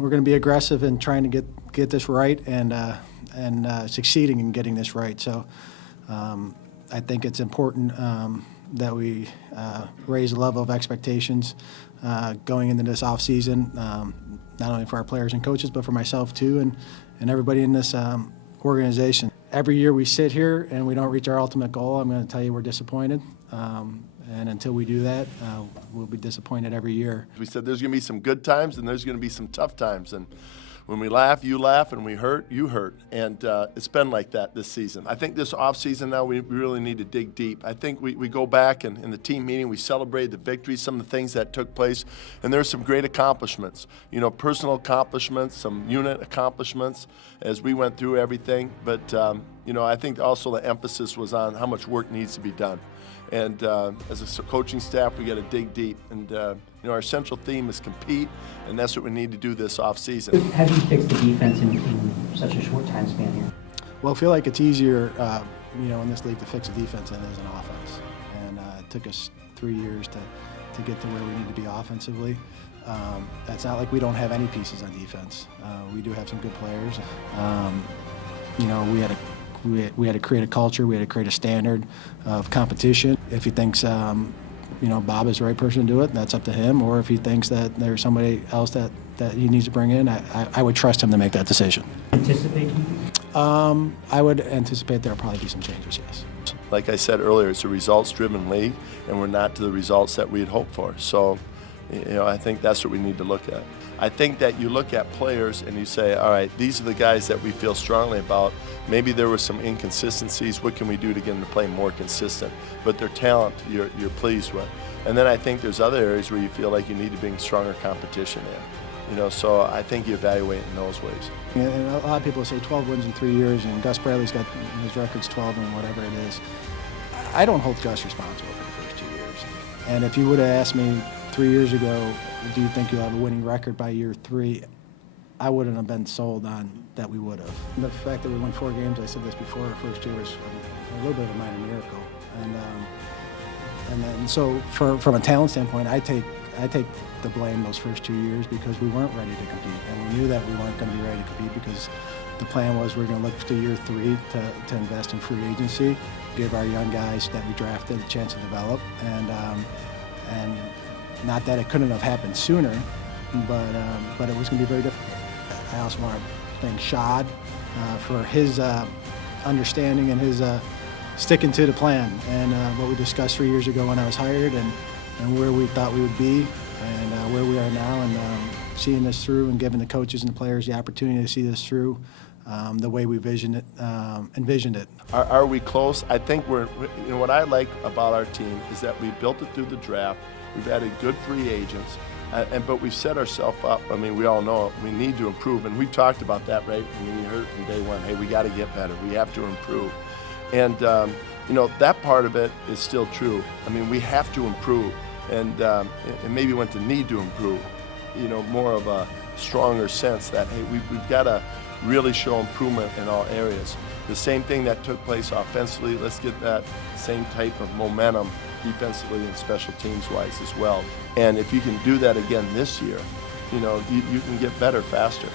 We're going to be aggressive in trying to get this right and succeeding in getting this right. So I think it's important that we raise the level of expectations going into this offseason, not only for our players and coaches, but for myself too, and everybody in this organization. Every year we sit here and we don't reach our ultimate goal, I'm going to tell you we're disappointed. And until we do that, we'll be disappointed every year. We said there's going to be some good times and there's going to be some tough times. And when we laugh, you laugh, and we hurt, you hurt. And it's been like that this season. I think this offseason now we really need to dig deep. I think we go back and in the team meeting we celebrate the victories, some of the things that took place, and there's some great accomplishments. You know, personal accomplishments, some unit accomplishments as we went through everything. But, you know, I think also the emphasis was on how much work needs to be done. And as a coaching staff, we got to dig deep. And you know, our central theme is compete, and that's what we need to do this offseason. How do you fix the defense in such a short time span here? Well, I feel like it's easier, you know, in this league to fix a defense than it is an offense. And it took us 3 years to get to where we need to be offensively. It's not like we don't have any pieces on defense. We do have some good players. You know, we had to create a culture. We had to create a standard of competition. If he thinks, you know, Bob is the right person to do it, that's up to him. Or if he thinks that there's somebody else that he needs to bring in, I would trust him to make that decision. Anticipate? I would anticipate there'll probably be some changes, yes. Like I said earlier, it's a results-driven league, and we're not to the results that we had hoped for. So, you know, I think that's what we need to look at. I think that you look at players and you say, all right, these are the guys that we feel strongly about. Maybe there were some inconsistencies. What can we do to get them to play more consistent? But their talent, you're pleased with. And then I think there's other areas where you feel like you need to bring stronger competition in. You know, so I think you evaluate in those ways. And a lot of people say 12 wins in 3 years, and Gus Bradley's got his record's 12 and whatever it is. I don't hold Gus responsible for the first 2 years. And if you would have asked me 3 years ago, do you think you'll have a winning record by year 3? I wouldn't have been sold on that we would have. And the fact that we won 4 games, I said this before, our first year was a little bit of a minor miracle. And then so from a talent standpoint, I take the blame those first 2 years because we weren't ready to compete, and we knew that we weren't going to be ready to compete because the plan was we're going to look to year 3 to invest in free agency, give our young guys that we drafted a chance to develop, and not that it couldn't have happened sooner, but it was going to be very difficult. I also want to thank Shad for his understanding and his sticking to the plan and what we discussed 3 years ago when I was hired and where we thought we would be and where we are now, and seeing this through and giving the coaches and the players the opportunity to see this through the way we envisioned it. Are we close? I think you know, what I like about our team is that we built it through the draft. We've added good free agents, but we've set ourselves up. I mean, we all know we need to improve, and we've talked about that, right? I mean, you heard from day one, hey, we got to get better. We have to improve. And, you know, that part of it is still true. I mean, we have to improve, and maybe went to need to improve, you know, more of a stronger sense that, hey, we've got to really show improvement in all areas. The same thing that took place offensively, let's get that same type of momentum defensively and special teams-wise as well. And if you can do that again this year, you know, you can get better faster.